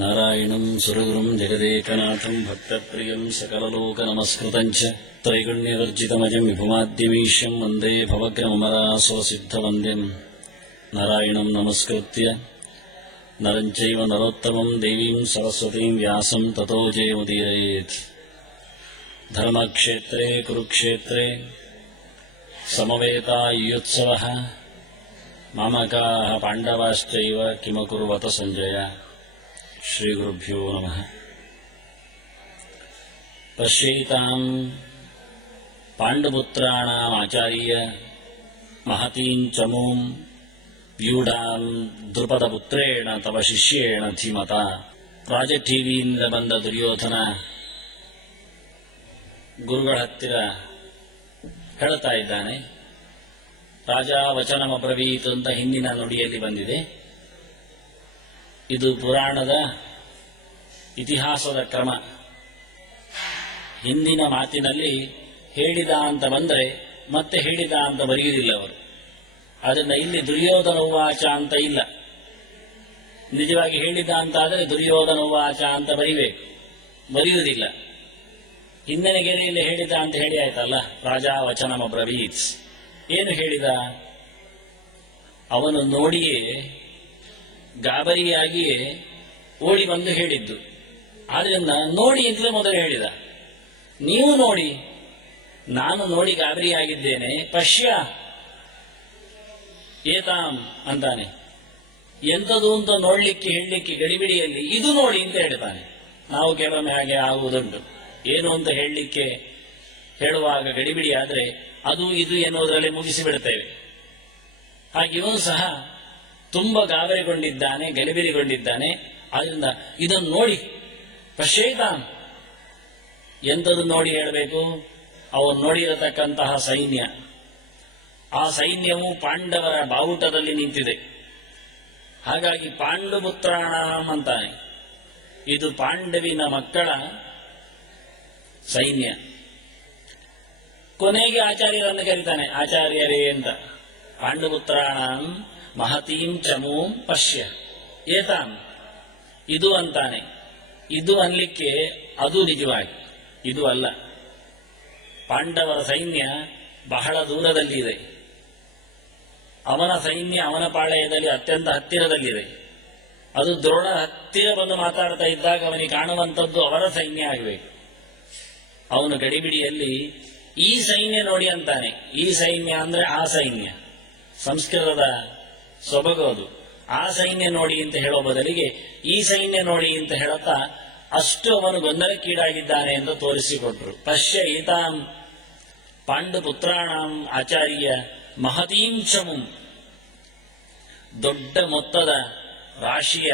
ನಾರಾಯಣಂ ಸುರಗುರುಂ ಜಗದೇಕನಾಥಂ ಭಕ್ತಪ್ರಿಯಂ ಸಕಲಲೋಕನಮಸ್ಕೃತಂ ಚ ತ್ರೈಗುಣ್ಯವರ್ಜಿತಮಜಂ ವಿಭುಮಾದ್ಯಮೀಶ್ಯಂ ವಂದೇ ಭವಗ್ರಮರಾಸೋಸಿದ್ಧವಂದ್ಯಂ ನಾರಾಯಣಂ ನಮಸ್ಕೃತ್ಯ ನರಂ ಚೈವ ನರೋತ್ತಮಂ ದೇವೀಂ ಸರಸ್ವತೀಂ ವ್ಯಾಸಂ ತತೋ ಜಯಮುದೀರಯೇತ್. ಧರ್ಮಕ್ಷೇತ್ರೇ ಕುರುಕ್ಷೇತ್ರೇ ಸಮವೇತಾಯುತ್ಸವಃ ಮಾಮಕಾಃ ಪಾಂಡವಾಶ್ಚೈವ ಕಿಮಕುರ್ವತ ಸಂಜಯ. ಶ್ರೀ ಗುರುಭ್ಯೋ ನಮಃ. ಪಶ್ಯೈತಾಂ ಪಾಂಡುಪುತ್ರಾಣಾಂ ಆಚಾರ್ಯ ಮಹತೀಂ ಚಮೂಂ ವ್ಯೂಢಾಂ ದ್ರುಪದಪುತ್ರೇಣ ತವ ಶಿಷ್ಯೇಣ ಧೀಮತ. ರಾಜಠೀವಿಯಿಂದ ಬಂದ ದುರ್ಯೋಧನ ಗುರುಗಳ ಹತ್ತಿರ ಹೇಳ್ತಾ ಇದ್ದಾನೆ. ರಾಜ ವಚನಮಬ್ರವೀತ್ ಅಂತ ಹಿಂದಿನ ನುಡಿಯಲ್ಲಿ ಬಂದಿದೆ. ಇದು ಪುರಾಣದ ಇತಿಹಾಸದ ಕ್ರಮ. ಹಿಂದಿನ ಮಾತಿನಲ್ಲಿ ಹೇಳಿದ ಅಂತ ಬಂದರೆ ಮತ್ತೆ ಹೇಳಿದ ಅಂತ ಬರೆಯುವುದಿಲ್ಲ ಅವರು. ಅದರಿಂದ ಇಲ್ಲಿ ದುರ್ಯೋಧನ ಉವಾಚ ಅಂತ ಇಲ್ಲ. ನಿಜವಾಗಿ ಹೇಳಿದ ಅಂತಾದರೆ ದುರ್ಯೋಧನ ಉವಾಚ ಅಂತ ಬರೆಯುವುದಿಲ್ಲ. ಹಿಂದಿನ ಗೆರೆಯಲ್ಲಿ ಹೇಳಿದ ಅಂತ ಹೇಳಿ ಆಯ್ತಲ್ಲ. ರಾಜ ವಚನಮಬ್ರವೀತ್. ಏನು ಹೇಳಿದ? ಅವನು ನೋಡಿಯೇ ಗಾಬರಿಯಾಗಿಯೇ ಓಡಿ ಬಂದು ಹೇಳಿದ್ದು. ಆದ್ರಿಂದ ನೋಡಿ ಅಂತಲೇ ಮೊದಲು ಹೇಳಿದ. ನೀವು ನೋಡಿ, ನಾನು ನೋಡಿ ಗಾಬರಿಯಾಗಿದ್ದೇನೆ. ಪಶ್ಯ ಏತಾಂ ಅಂತಾನೆ. ಎಂಥದು ಅಂತ ನೋಡ್ಲಿಕ್ಕೆ ಹೇಳಲಿಕ್ಕೆ ಗಡಿಬಿಡಿಯಲ್ಲಿ ಇದು ನೋಡಿ ಅಂತ ಹೇಳ್ತಾನೆ. ನಾವು ಕೆಲವೊಮ್ಮೆ ಹಾಗೆ ಆಗುವುದುಂಟು. ಏನು ಅಂತ ಹೇಳಲಿಕ್ಕೆ ಹೇಳುವಾಗ ಗಡಿಬಿಡಿ ಆದರೆ ಅದು ಇದು ಎನ್ನುವುದರಲ್ಲಿ ಮುಗಿಸಿಬಿಡ್ತೇವೆ. ಹಾಗೆ ಇವನು ಸಹ ತುಂಬ ಗಾಬರಿಗೊಂಡಿದ್ದಾನೆ, ಗಲಿಬಿರಿಗೊಂಡಿದ್ದಾನೆ. ಆದ್ರಿಂದ ಇದನ್ನು ನೋಡಿ ಪಶ್ಯೈತಾಂ. ಎಂಥದ್ದು ನೋಡಿ ಹೇಳಬೇಕು? ಅವನು ನೋಡಿರತಕ್ಕಂತಹ ಸೈನ್ಯ. ಆ ಸೈನ್ಯವು ಪಾಂಡವರ ಬಾವುಟದಲ್ಲಿ ನಿಂತಿದೆ. ಹಾಗಾಗಿ ಪಾಂಡುಪುತ್ರಾಣಾಂ ಅಂತಾನೆ. ಇದು ಪಾಂಡವಿನ ಮಕ್ಕಳ ಸೈನ್ಯ. ಕೊನೆಗೆ ಆಚಾರ್ಯರನ್ನು ಕರೀತಾನೆ, ಆಚಾರ್ಯರೇ ಅಂತ. ಪಾಂಡುಪುತ್ರಾಣಾಂ ಮಹತೀಂ ಚಮೂಂ ಪಶ್ಯ ಏತಾಂ. ಇದು ಅಂತಾನೆ. ಇದು ಅನ್ಲಿಕ್ಕೆ ಅದು ನಿಜವಾಗಿ ಇದು ಅಲ್ಲ. ಪಾಂಡವರ ಸೈನ್ಯ ಬಹಳ ದೂರದಲ್ಲಿದೆ. ಅವನ ಸೈನ್ಯ ಅವನ ಪಾಳೆಯದಲ್ಲಿ ಅತ್ಯಂತ ಹತ್ತಿರದಲ್ಲಿದೆ. ಅದು ದ್ರೋಣ ಹತ್ತಿರ ಬಂದು ಮಾತಾಡ್ತಾ ಇದ್ದಾಗ ಅವನಿಗೆ ಕಾಣುವಂಥದ್ದು ಅವರ ಸೈನ್ಯ ಆಗಬೇಕು. ಅವನು ಗಡಿಬಿಡಿಯಲ್ಲಿ ಈ ಸೈನ್ಯ ನೋಡಿ ಅಂತಾನೆ. ಈ ಸೈನ್ಯ ಅಂದ್ರೆ ಆ ಸೈನ್ಯ, ಸಂಸ್ಕೃತದ ಸೊಬಗೋದು. ಆ ಸೈನ್ಯ ನೋಡಿ ಅಂತ ಹೇಳೋ ಬದಲಿಗೆ ಈ ಸೈನ್ಯ ನೋಡಿ ಅಂತ ಹೇಳುತ್ತಾ ಅಷ್ಟು ಅವನು ಗೊಂದಲಕ್ಕೀಡಾಗಿದ್ದಾನೆ ಎಂದು ತೋರಿಸಿಕೊಟ್ರು. ಪಶ್ಯ ಏತಾಂ ಪಾಂಡುಪುತ್ರಾಣಾಂ ಆಚಾರ್ಯ ಮಹತೀಂ ಚಮುಂ. ದೊಡ್ಡ ಮೊತ್ತದ ರಾಶಿಯ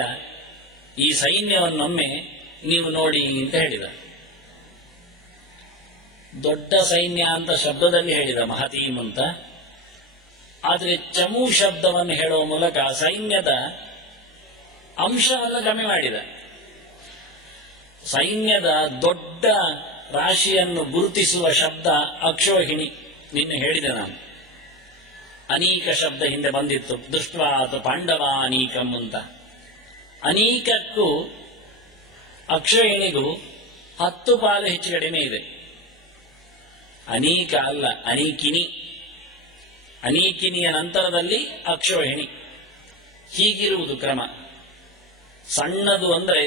ಈ ಸೈನ್ಯವನ್ನೊಮ್ಮೆ ನೀವು ನೋಡಿ ಅಂತ ಹೇಳಿದ. ದೊಡ್ಡ ಸೈನ್ಯ ಅಂತ ಶಬ್ದದಲ್ಲಿ ಹೇಳಿದ ಮಹತೀಂ ಅಂತ. ಆದರೆ ಚಮು ಶಬ್ದವನ್ನು ಹೇಳುವ ಮೂಲಕ ಸೈನ್ಯದ ಅಂಶವನ್ನು ಕಮ್ಮಿ ಮಾಡಿದ. ಸೈನ್ಯದ ದೊಡ್ಡ ರಾಶಿಯನ್ನು ಗುರುತಿಸುವ ಶಬ್ದ ಅಕ್ಷೋಹಿಣಿ. ನಿನ್ನೆ ಹೇಳಿದೆ ನಾನು. ಅನೀಕ ಶಬ್ದ ಹಿಂದೆ ಬಂದಿತ್ತು. ದೃಷ್ಟ್ವಾತ್ ಪಾಂಡವ ಅನೀಕಂ ಅಂತ. ಅನೀಕಕ್ಕೂ ಅಕ್ಷೋಹಿಣಿಗೂ 10 ಪಾಲು ಹೆಚ್ಚು ಕಡಿಮೆ ಇದೆ. ಅನೀಕ ಅಲ್ಲ, ಅನೀಕಿನಿ. ಅನೀಕಿನಿಯ ನಂತರದಲ್ಲಿ ಅಕ್ಷೋಹಿಣಿ. ಹೀಗಿರುವುದು ಕ್ರಮ. ಸಣ್ಣದು ಅಂದ್ರೆ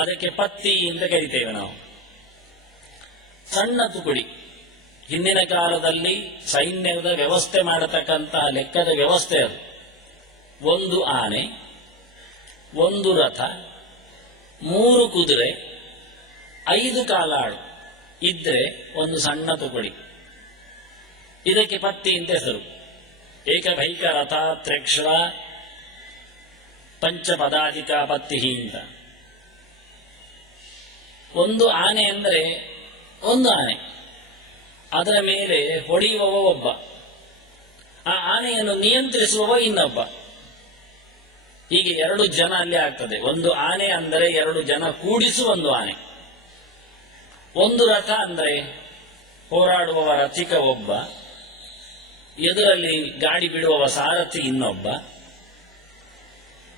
ಅದಕ್ಕೆ ಪತ್ತಿ ಅಂತ ಕರಿತೇವೆ ನಾವು. ಸಣ್ಣ ತುಕುಡಿ. ಹಿಂದಿನ ಕಾಲದಲ್ಲಿ ಸೈನ್ಯದ ವ್ಯವಸ್ಥೆ ಮಾಡತಕ್ಕಂತಹ ಲೆಕ್ಕದ ವ್ಯವಸ್ಥೆ ಅದು. 1 ಆನೆ, 1 ರಥ, 3 ಕುದುರೆ, 5 ಕಾಲಾಳು ಇದ್ರೆ ಒಂದು ಸಣ್ಣ ತುಕುಡಿ. ಇದಕ್ಕೆ ಪತ್ತಿ ಅಂತ ಹೆಸರು. ಏಕಭೈಕ ರಥ ತ್ರೇಕ್ಷರ ಪಂಚಪದಾಧಿಕ ಪತ್ತಿ ಅಂತ. 1 ಆನೆ ಅಂದರೆ 1 ಆನೆ. ಅದರ ಮೇಲೆ ಹೊಡೆಯುವವ ಒಬ್ಬ, ಆ ಆನೆಯನ್ನು ನಿಯಂತ್ರಿಸುವವ ಇನ್ನೊಬ್ಬ. ಹೀಗೆ 2 ಜನ ಅಲ್ಲಿ ಆಗ್ತದೆ. 1 ಆನೆ ಅಂದರೆ 2 ಜನ ಕೂಡಿಸು 1 ಆನೆ. 1 ರಥ ಅಂದರೆ ಹೋರಾಡುವವ ರಥಿಕ ಒಬ್ಬ, ಎದುರಲ್ಲಿ ಗಾಡಿ ಬಿಡುವವ ಸಾರಥಿ ಇನ್ನೊಬ್ಬ.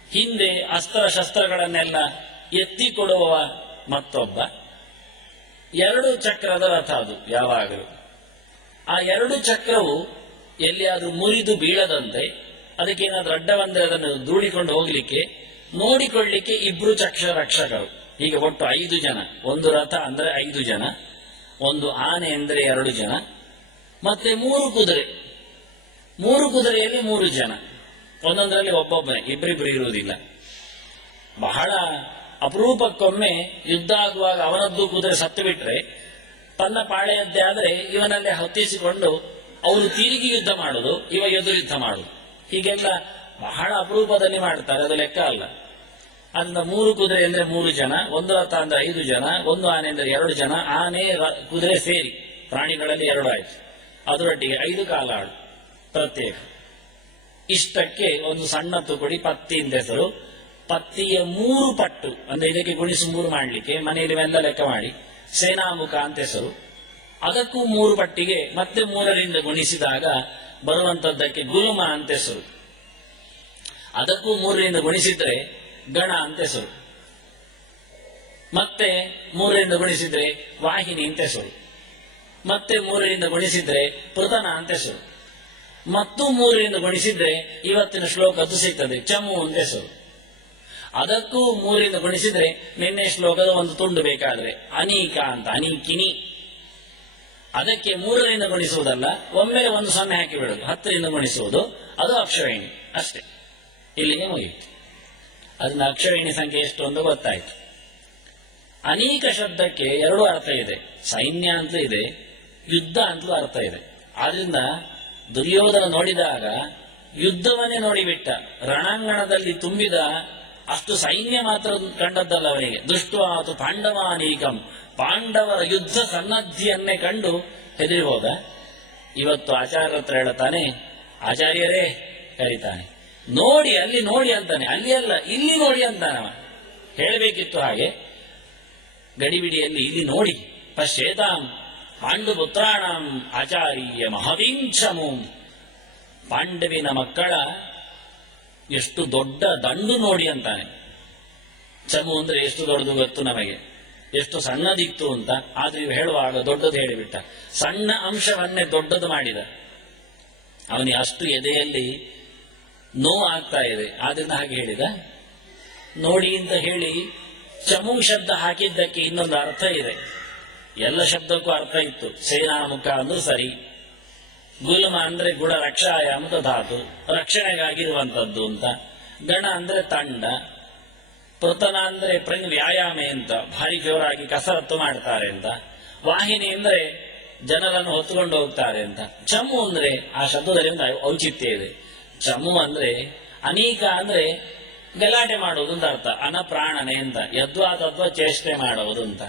ಹಿಂದೆ ಅಸ್ತ್ರ ಶಸ್ತ್ರಗಳನ್ನೆಲ್ಲ ಎತ್ತಿಕೊಡುವ ಮತ್ತೊಬ್ಬ. 2 ಚಕ್ರದ ರಥ ಅದು ಯಾವಾಗಲೂ. ಆ 2 ಚಕ್ರವು ಎಲ್ಲಿಯಾದ್ರೂ ಮುರಿದು ಬೀಳದಂತೆ, ಅದಕ್ಕೇನಾದ್ರೂ ಅಡ್ಡ ಬಂದ್ರೆ ಅದನ್ನು ದೂಡಿಕೊಂಡು ಹೋಗ್ಲಿಕ್ಕೆ ನೋಡಿಕೊಳ್ಳಿಕ್ಕೆ 2 ಚಕ್ರ ರಕ್ಷಕರು. ಹೀಗೆ ಒಟ್ಟು 5 ಜನ. ಒಂದು ರಥ ಅಂದ್ರೆ 5 ಜನ, ಒಂದು ಆನೆ ಅಂದ್ರೆ 2 ಜನ, ಮತ್ತೆ 3 ಕುದುರೆ. 3 ಕುದುರೆಯಲ್ಲಿ 3 ಜನ, ಒಂದೊಂದರಲ್ಲಿ ಒಬ್ಬೊಬ್ಬನೇ, ಇಬ್ಬರಿಬ್ರು ಇರುವುದಿಲ್ಲ. ಬಹಳ ಅಪರೂಪಕ್ಕೊಮ್ಮೆ ಯುದ್ಧ ಆಗುವಾಗ ಅವನದ್ದು ಕುದುರೆ ಸತ್ತು ಬಿಟ್ರೆ ತನ್ನ ಪಾಳೆಯದ್ದೇ ಆದ್ರೆ ಇವನಲ್ಲೇ ಹತ್ತಿಸಿಕೊಂಡು ಅವರು ತಿರುಗಿ ಯುದ್ಧ ಮಾಡುದು, ಇವ ಎದುರು ಯುದ್ಧ ಮಾಡುದು. ಹೀಗೆಲ್ಲ ಬಹಳ ಅಪರೂಪದಲ್ಲಿ ಮಾಡ್ತಾರೆ, ಅದು ಲೆಕ್ಕ ಅಲ್ಲ. ಅದರಿಂದ 3 ಕುದುರೆ ಅಂದ್ರೆ 3 ಜನ, ಒಂದು ರಥ ಅಂದ್ರೆ 5 ಜನ, ಒಂದು ಆನೆ ಅಂದ್ರೆ 2 ಜನ. ಆನೆ ಕುದುರೆ ಸೇರಿ ಪ್ರಾಣಿಗಳಲ್ಲಿ 2 ಆಯ್ತು. ಅದರೊಟ್ಟಿಗೆ 5 ಕಾಲಾಳು ಪ್ರತ್ಯೇಕ. ಇಷ್ಟಕ್ಕೆ ಒಂದು ಸಣ್ಣ ತುಕಡಿ ಪತ್ತಿ ಅಂತ ಹೆಸರು. ಪತ್ತಿಯ 3 ಪಟ್ಟು ಅಂದ್ರೆ ಇದಕ್ಕೆ ಗುಣಿಸು 3 ಮಾಡ್ಲಿಕ್ಕೆ ಮನೆಯಲ್ಲಿ ಎಲ್ಲ ಲೆಕ್ಕ ಮಾಡಿ ಸೇನಾಮುಖ ಅಂತ ಹೆಸರು. ಅದಕ್ಕೂ 3 ಪಟ್ಟಿಗೆ ಮತ್ತೆ 3ರಿಂದ ಗುಣಿಸಿದಾಗ ಬರುವಂತದ್ದಕ್ಕೆ ಗುಲ್ಮ ಅಂತ ಹೆಸರು. ಅದಕ್ಕೂ 3ರಿಂದ ಗುಣಿಸಿದ್ರೆ ಗಣ ಅಂತ ಹೆಸರು. ಮತ್ತೆ 3ರಿಂದ ಗುಣಿಸಿದ್ರೆ ವಾಹಿನಿ ಅಂತ ಹೆಸರು. ಮತ್ತೆ 3ರಿಂದ ಗುಣಿಸಿದ್ರೆ ಪೃತನ ಅಂತ ಹೆಸರು. ಮತ್ತು 3ರಿಂದ ಗುಣಿಸಿದ್ರೆ ಇವತ್ತಿನ ಶ್ಲೋಕದ್ದು ಸಿಗ್ತದೆ, ಚಮು ಅಂತ ಹೆಸರು. ಅದಕ್ಕೂ 3ರಿಂದ ಗುಣಿಸಿದ್ರೆ ನಿನ್ನೆ ಶ್ಲೋಕದ ಒಂದು ತುಂಡು ಬೇಕಾದ್ರೆ ಅನೀಕ ಅಂತ, ಅನೀಕಿನಿ. ಅದಕ್ಕೆ 3ರಿಂದ ಗುಣಿಸುವುದಲ್ಲ, ಒಮ್ಮೆಲೆ 1 0 ಹಾಕಿ ಬಿಡುದು. 10ರಿಂದ ಗುಣಿಸುವುದು, ಅದು ಅಕ್ಷರೇಣಿ ಅಷ್ಟೇ. ಇಲ್ಲಿಗೆ ಮುಗಿಯಿತು. ಅದನ್ನ ಅಕ್ಷರೇಣಿ ಸಂಖ್ಯೆ ಎಷ್ಟು ಅಂತ ಗೊತ್ತಾಯ್ತು. ಅನೇಕ ಶಬ್ದಕ್ಕೆ 2 ಅರ್ಥ ಇದೆ. ಸೈನ್ಯ ಅಂತಲೂ ಇದೆ, ಯುದ್ಧ ಅಂತಲೂ ಅರ್ಥ ಇದೆ. ಆದ್ರಿಂದ ದುರ್ಯೋಧನ ನೋಡಿದಾಗ ಯುದ್ಧವನ್ನೇ ನೋಡಿಬಿಟ್ಟ. ರಣಾಂಗಣದಲ್ಲಿ ತುಂಬಿದ ಅಷ್ಟು ಸೈನ್ಯ ಮಾತ್ರ ಕಂಡದ್ದಲ್ಲ ಅವನಿಗೆ. ದುಷ್ಟವಾತು ಪಾಂಡವಾನೀಕಂ, ಪಾಂಡವರ ಯುದ್ಧ ಸನ್ನದ್ಧಿಯನ್ನೇ ಕಂಡು ಹೆದರಿ ಹೋದ. ಇವತ್ತು ಆಚಾರ್ಯರ ಹತ್ರ ಹೇಳ್ತಾನೆ, ಆಚಾರ್ಯರೇ ಕರೀತಾನೆ, ನೋಡಿ ಅಲ್ಲಿ ನೋಡಿ ಅಂತಾನೆ. ಅಲ್ಲಿ ಅಲ್ಲ, ಇಲ್ಲಿ ನೋಡಿ ಅಂತಾನವ. ಹೇಳಬೇಕಿತ್ತು ಹಾಗೆ ಗಡಿಬಿಡಿಯಲ್ಲಿ ಇಲ್ಲಿ ನೋಡಿ. ಪಶ್ಯೇತಾಂ ಪಾಂಡುಪುತ್ರಾಣಂ ಆಚಾರ್ಯ ಮಹವಿಂಚಮು, ಪಾಂಡವಿನ ಮಕ್ಕಳ ಎಷ್ಟು ದೊಡ್ಡ ದಂಡು ನೋಡಿ ಅಂತಾನೆ. ಚಮು ಅಂದ್ರೆ ಎಷ್ಟು ದೊಡ್ಡದು ಗೊತ್ತು ನಮಗೆ, ಎಷ್ಟು ಸಣ್ಣದಿತ್ತು ಅಂತ. ಆದ್ರೆ ಇವು ಹೇಳುವಾಗ ದೊಡ್ಡದು ಹೇಳಿಬಿಟ್ಟ. ಸಣ್ಣ ಅಂಶವನ್ನೇ ದೊಡ್ಡದು ಮಾಡಿದ. ಅವನಿಗೆ ಅಷ್ಟು ಎದೆಯಲ್ಲಿ ನೋವು ಆಗ್ತಾ ಇದೆ, ಆದ್ರಿಂದ ಹಾಗೆ ಹೇಳಿದ. ನೋಡಿ ಅಂತ ಹೇಳಿ ಚಮು ಶಬ್ದ ಹಾಕಿದ್ದಕ್ಕೆ ಇನ್ನೊಂದು ಅರ್ಥ ಇದೆ. ಎಲ್ಲ ಶಬ್ದಕ್ಕೂ ಅರ್ಥ ಇತ್ತು. ಸೇನಾಮುಖ ಅಂದ್ರೆ ಸರಿ, ಗುಲ್ಮ ಅಂದ್ರೆ ಗುಣ ರಕ್ಷಾಯ ಅಂತ ಧಾತು, ರಕ್ಷಣೆಗಾಗಿರುವಂತದ್ದು ಅಂತ. ಗಣ ಅಂದ್ರೆ ತಂಡ, ಪೃತನ ಅಂದ್ರೆ ವ್ಯಾಯಾಮೆ ಅಂತ, ಭಾರಿ ಜೋರಾಗಿ ಕಸರತ್ತು ಮಾಡ್ತಾರೆ ಅಂತ. ವಾಹಿನಿ ಅಂದ್ರೆ ಜನರನ್ನು ಹೊತ್ತುಕೊಂಡು ಹೋಗ್ತಾರೆ ಅಂತ. ಚಮು ಅಂದ್ರೆ ಆ ಶಬ್ದದಲ್ಲಿ ಒಂದು ಔಚಿತ್ಯ ಇದೆ. ಚಮು ಅಂದ್ರೆ ಅನೀಕ ಅಂದ್ರೆ ಗಲಾಟೆ ಮಾಡುವುದು ಅಂತ ಅರ್ಥ, ಅನಪ್ರಾಣನೆ ಅಂತ, ಯದ್ವಾ ತದ್ವಾ ಚೇಷ್ಟೆ ಮಾಡುವುದು ಅಂತ.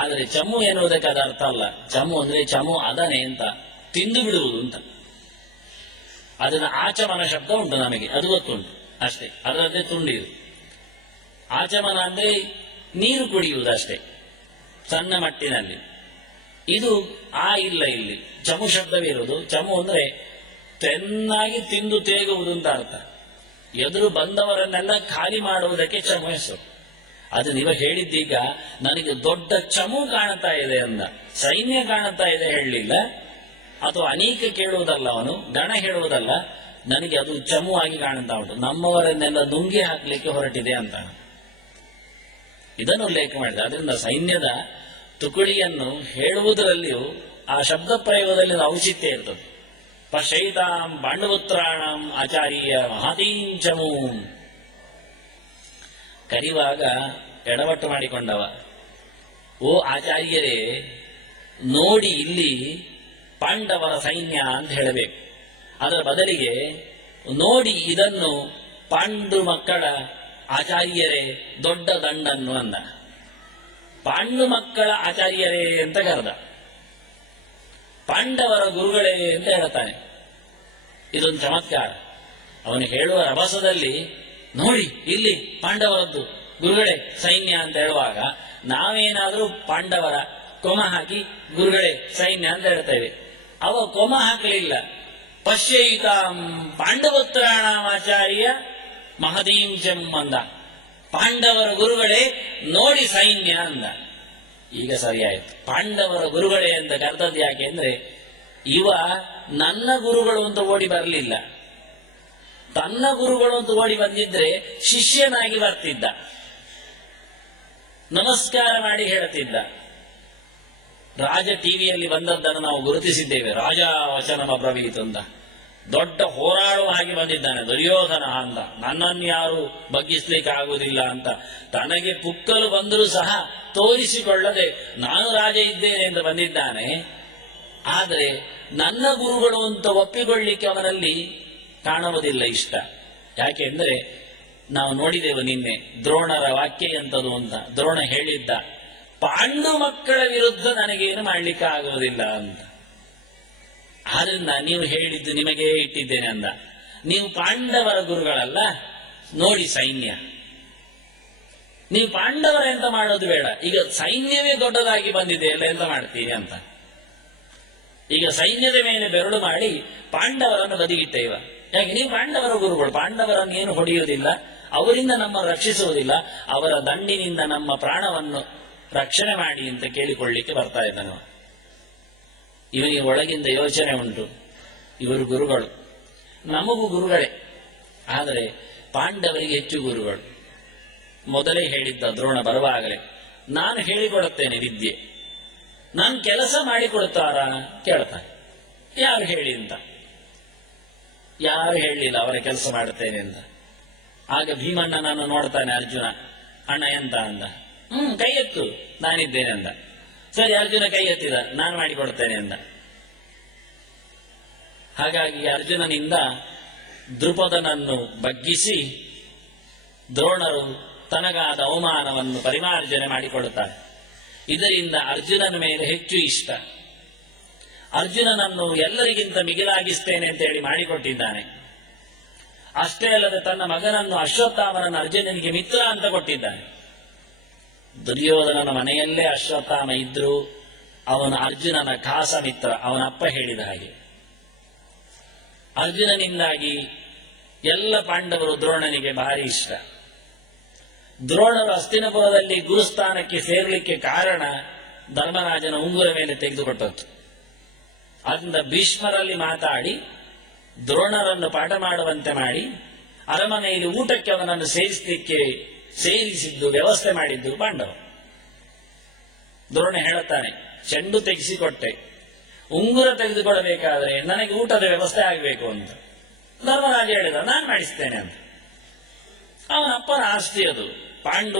ಆದ್ರೆ ಚಮು ಎನ್ನುವುದಕ್ಕೆ ಅದು ಅರ್ಥ ಅಲ್ಲ. ಚಮು ಅಂದ್ರೆ ಚಮು ಅದನೆ ಅಂತ, ತಿಂದು ಬಿಡುವುದು ಅಂತ. ಅದನ್ನ ಆಚಮನ ಶಬ್ದ ಉಂಟು ನಮಗೆ, ಅದು ಗೊತ್ತುಂಟು ಅಷ್ಟೇ, ಅದರದ್ದೇ ತುಂಡಿದು. ಆಚಮನ ಅಂದ್ರೆ ನೀರು ಕುಡಿಯುವುದಷ್ಟೇ ಸಣ್ಣ ಮಟ್ಟಿನಲ್ಲಿ. ಇದು ಇಲ್ಲ ಇಲ್ಲಿ ಚಮು ಶಬ್ದವಿರುವುದು. ಚಮು ಅಂದ್ರೆ ಚೆನ್ನಾಗಿ ತಿಂದು ತೇಗುವುದು ಅಂತ ಅರ್ಥ. ಎದುರು ಬಂದವರನ್ನೆಲ್ಲ ಖಾಲಿ ಮಾಡುವುದಕ್ಕೆ ಚಮು ಹೆಸರು. ಅದು ನೀವು ಹೇಳಿದ್ದೀಗ ನನಗೆ ದೊಡ್ಡ ಚಮು ಕಾಣ್ತಾ ಇದೆ ಅಂದ, ಸೈನ್ಯ ಕಾಣ್ತಾ ಇದೆ ಹೇಳಲಿಲ್ಲ. ಅಥವಾ ಅನೇಕ ಕೇಳುವುದಲ್ಲ, ಅವನು ಗಣ ಹೇಳುವುದಲ್ಲ, ನನಗೆ ಅದು ಚಮು ಆಗಿ ಕಾಣ್ತಾ ಉಂಟು, ನಮ್ಮವರನ್ನೆಲ್ಲ ನುಂಗಿ ಹಾಕ್ಲಿಕ್ಕೆ ಹೊರಟಿದೆ ಅಂತ ಇದನ್ನು ಉಲ್ಲೇಖ ಮಾಡಿದೆ. ಅದರಿಂದ ಸೈನ್ಯದ ತುಕುಡಿಯನ್ನು ಹೇಳುವುದರಲ್ಲಿಯೂ ಆ ಶಬ್ದ ಪ್ರಯೋಗದಲ್ಲಿ ಔಚಿತ್ಯ ಇರ್ತದೆ. ಪಶ್ಯೈತಾಂ ಪಾಂಡುಪುತ್ರಾಣಂ ಆಚಾರ್ಯ ಮಹತೀಂಚಮೂ. ಕರಿವಾಗ ಎಡವಟ್ಟು ಮಾಡಿಕೊಂಡವ, ಓ ಆಚಾರ್ಯರೇ ನೋಡಿ ಇಲ್ಲಿ ಪಾಂಡವರ ಸೈನ್ಯ ಅಂತ ಹೇಳಬೇಕು. ಅದರ ಬದಲಿಗೆ ನೋಡಿ ಇದನ್ನು ಪಾಂಡು ಮಕ್ಕಳ ಆಚಾರ್ಯರೇ ದೊಡ್ಡ ದಂಡನ್ನು ಅಂದ. ಪಾಂಡು ಮಕ್ಕಳ ಆಚಾರ್ಯರೇ ಅಂತ ಕರೆದ, ಪಾಂಡವರ ಗುರುಗಳೇ ಅಂತ ಹೇಳ್ತಾನೆ. ಇದೊಂದು ಚಮತ್ಕಾರ. ಅವನು ಹೇಳುವ ರಭಸದಲ್ಲಿ ನೋಡಿ ಇಲ್ಲಿ ಪಾಂಡವರದ್ದು ಗುರುಗಳೇ ಸೈನ್ಯ ಅಂತ ಹೇಳುವಾಗ ನಾವೇನಾದ್ರೂ ಪಾಂಡವರ ಕೊಮ ಹಾಕಿ ಗುರುಗಳೇ ಸೈನ್ಯ ಅಂತ ಹೇಳ್ತೇವೆ. ಅವ ಕೊಮ ಹಾಕಲಿಲ್ಲ. ಪಶ್ಯೈತಾಂ ಪಾಂಡವಪುತ್ರಾಣಾಂ ಆಚಾರ್ಯ ಮಹದೀಂಚಂ ಅಂದ. ಪಾಂಡವರ ಗುರುಗಳೇ ನೋಡಿ ಸೈನ್ಯ ಅಂದ. ಈಗ ಸರಿಯಾಯಿತು. ಪಾಂಡವರ ಗುರುಗಳೇ ಅಂತ ಕರೆದದ್ದು ಯಾಕೆ ಅಂದ್ರೆ, ಇವ ನನ್ನ ಗುರುಗಳು ಅಂತ ಓಡಿ ಬರಲಿಲ್ಲ. ತನ್ನ ಗುರುಗಳು ಅಂತ ಓಡಿ ಬಂದಿದ್ರೆ ಶಿಷ್ಯನಾಗಿ ಬರ್ತಿದ್ದ, ನಮಸ್ಕಾರ ಮಾಡಿ ಹೇಳುತ್ತಿದ್ದ. ರಾಜ ಟಿವಿಯಲ್ಲಿ ಬಂದದ್ದನ್ನು ನಾವು ಗುರುತಿಸಿದ್ದೇವೆ. ರಾಜ ವಚನಮ ಬ್ರವೀತ್ ಅಂತ ದೊಡ್ಡ ಹೋರಾಡುವ ಹಾಗೆ ಬಂದಿದ್ದಾನೆ ದುರ್ಯೋಧನ ಅಂತ. ನನ್ನನ್ನು ಯಾರು ಬಗ್ಗಿಸ್ಲಿಕ್ಕೆ ಆಗುವುದಿಲ್ಲ ಅಂತ ತನಗೆ ಪುಕ್ಕಲು ಬಂದರೂ ಸಹ ತೋರಿಸಿಕೊಳ್ಳದೆ ನಾನು ರಾಜ ಇದ್ದೇನೆ ಎಂದು ಬಂದಿದ್ದಾನೆ. ಆದರೆ ನನ್ನ ಗುರುಗಳು ಅಂತ ಒಪ್ಪಿಕೊಳ್ಳಿಕ್ಕೆ ಅವನಲ್ಲಿ ಕಾಣುವುದಿಲ್ಲ ಇಷ್ಟ. ಯಾಕೆಂದ್ರೆ ನಾವು ನೋಡಿದೆವು ನಿನ್ನೆ ದ್ರೋಣರ ವಾಕ್ಯ ಎಂತದು ಅಂತ. ದ್ರೋಣ ಹೇಳಿದ್ದ, ಪಾಂಡು ಮಕ್ಕಳ ವಿರುದ್ಧ ನನಗೇನು ಮಾಡ್ಲಿಕ್ಕೆ ಆಗುವುದಿಲ್ಲ ಅಂತ. ಆದ್ರಿಂದ ನೀವು ಹೇಳಿದ್ದು ನಿಮಗೆ ಇಟ್ಟಿದ್ದೇನೆ ಅಂದ. ನೀವು ಪಾಂಡವರ ಗುರುಗಳಲ್ಲ, ನೋಡಿ ಸೈನ್ಯ. ನೀವು ಪಾಂಡವರ ಎಂತ ಮಾಡೋದು ಬೇಡ, ಈಗ ಸೈನ್ಯವೇ ದೊಡ್ಡದಾಗಿ ಬಂದಿದೆ ಎಲ್ಲ ಎಂತ ಮಾಡ್ತೀರಿ ಅಂತ. ಈಗ ಸೈನ್ಯದ ಮೇಲೆ ಬೆರಳು ಮಾಡಿ ಪಾಂಡವರನ್ನು ಬದಿಗಿಟ್ಟೇವ. ಯಾಕೆ? ನೀವು ಪಾಂಡವರ ಗುರುಗಳು, ಪಾಂಡವರನ್ನು ಏನು ಹೊಡೆಯುವುದಿಲ್ಲ, ಅವರಿಂದ ನಮ್ಮ ರಕ್ಷಿಸುವುದಿಲ್ಲ, ಅವರ ದಂಡಿನಿಂದ ನಮ್ಮ ಪ್ರಾಣವನ್ನು ರಕ್ಷಣೆ ಮಾಡಿ ಅಂತ ಕೇಳಿಕೊಳ್ಳಿಕ್ಕೆ ಬರ್ತಾ ಇದ್ದಾನೆ. ಇವನಿಗೆ ಒಳಗಿಂದ ಯೋಚನೆ ಉಂಟು, ಇವರು ಗುರುಗಳು, ನಮಗೂ ಗುರುಗಳೇ, ಆದರೆ ಪಾಂಡವರಿಗೆ ಹೆಚ್ಚು ಗುರುಗಳು. ಮೊದಲೇ ಹೇಳಿದ್ದ ದ್ರೋಣ ಬರುವಾಗಲೇ, ನಾನು ಹೇಳಿಕೊಡುತ್ತೇನೆ ವಿದ್ಯೆ, ನಾನು ಕೆಲಸ ಮಾಡಿಕೊಡುತ್ತಾರಾ ಕೇಳ್ತಾನೆ. ಯಾರು ಹೇಳಿ ಅಂತ. ಯಾರು ಹೇಳಲಿಲ್ಲ ಅವರ ಕೆಲಸ ಮಾಡುತ್ತೇನೆ ಅಂತ. ಆಗ ಭೀಮಣ್ಣನನ್ನು ನೋಡ್ತಾನೆ ಅರ್ಜುನ, ಅಣ್ಣ ಎಂತ ಅಂದ. ಕೈ ಎತ್ತು, ನಾನಿದ್ದೇನೆ ಅಂದ. ಸರಿ, ಅರ್ಜುನ ಕೈ ಎತ್ತಿದ, ನಾನು ಮಾಡಿಕೊಡ್ತೇನೆ ಅಂದ. ಹಾಗಾಗಿ ಅರ್ಜುನನಿಂದ ದ್ರುಪದನನ್ನು ಬಗ್ಗಿಸಿ ದ್ರೋಣರು ತನಗಾದ ಅವಮಾನವನ್ನು ಪರಿಮಾರ್ಜನೆ ಮಾಡಿಕೊಡುತ್ತಾರೆ. ಇದರಿಂದ ಅರ್ಜುನನ ಮೇಲೆ ಹೆಚ್ಚು ಇಷ್ಟ. ಅರ್ಜುನನನ್ನು ಎಲ್ಲರಿಗಿಂತ ಮಿಗಿಲಾಗಿಸ್ತೇನೆ ಅಂತ ಹೇಳಿ ಮಾಡಿಕೊಟ್ಟಿದ್ದಾನೆ. ಅಷ್ಟೇ ಅಲ್ಲದೆ ತನ್ನ ಮಗನನ್ನು ಅಶ್ವತ್ಥಾಮನನ್ನು ಅರ್ಜುನನಿಗೆ ಮಿತ್ರ ಅಂತ ಕೊಟ್ಟಿದ್ದಾನೆ. ದುರ್ಯೋಧನನ ಮನೆಯಲ್ಲೇ ಅಶ್ವತ್ಥಾಮ ಇದ್ರು, ಅವನು ಅರ್ಜುನನ ಖಾಸ ಮಿತ್ರ. ಅವನ ಅಪ್ಪ ಹೇಳಿದ ಹಾಗೆ ಅರ್ಜುನನಿಂದಾಗಿ ಎಲ್ಲ ಪಾಂಡವರು ದ್ರೋಣನಿಗೆ ಭಾರಿ ಇಷ್ಟ. ದ್ರೋಣರು ಹಸ್ತಿನಪುರದಲ್ಲಿ ಗುರುಸ್ಥಾನಕ್ಕೆ ಸೇರಲಿಕ್ಕೆ ಕಾರಣ ಧರ್ಮರಾಜನ ಉಂಗುರ ಮೇಲೆ ತೆಗೆದುಕೊಟ್ಟದ್ದು. ಅದರಿಂದ ಭೀಷ್ಮರಲ್ಲಿ ಮಾತಾಡಿ ದ್ರೋಣರನ್ನು ಪಾಠ ಮಾಡುವಂತೆ ಮಾಡಿ ಅರಮನೆಯಲ್ಲಿ ಊಟಕ್ಕೆ ಅವನನ್ನು ಸೇರಿಸಿದ್ದು, ವ್ಯವಸ್ಥೆ ಮಾಡಿದ್ದು ಪಾಂಡವ. ದ್ರೋಣ ಹೇಳುತ್ತಾನೆ, ಚೆಂಡು ತೆಗೆಸಿಕೊಟ್ಟೆ, ಉಂಗುರ ತೆಗೆದುಕೊಡಬೇಕಾದ್ರೆ ನನಗೆ ಊಟದ ವ್ಯವಸ್ಥೆ ಆಗಬೇಕು ಅಂತ. ಧರ್ಮರಾಜ ಹೇಳಿದ, ನಾನು ಮಾಡಿಸ್ತೇನೆ ಅಂತ. ಅವನ ಅಪ್ಪನ ಆಸ್ತಿ ಅದು, ಪಾಂಡು